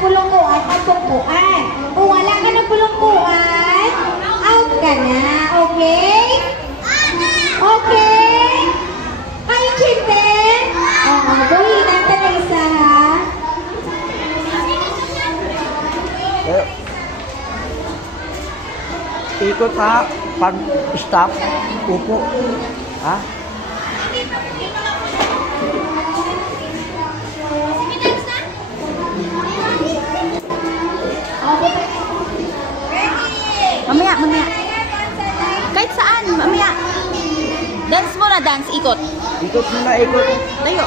pulungkuan, pagpungkuan. Kung wala ka ng pulungkuan, out ka na. Okay? Okay? Kayo, children? Buhin natin na isa, ha? Ikot ha. Pag stop, upo. Ha? Mamaya, mamaya. Kahit saan, mamaya. Dance mo na, dance. Ikot. Ikot muna, ikot. Tayo.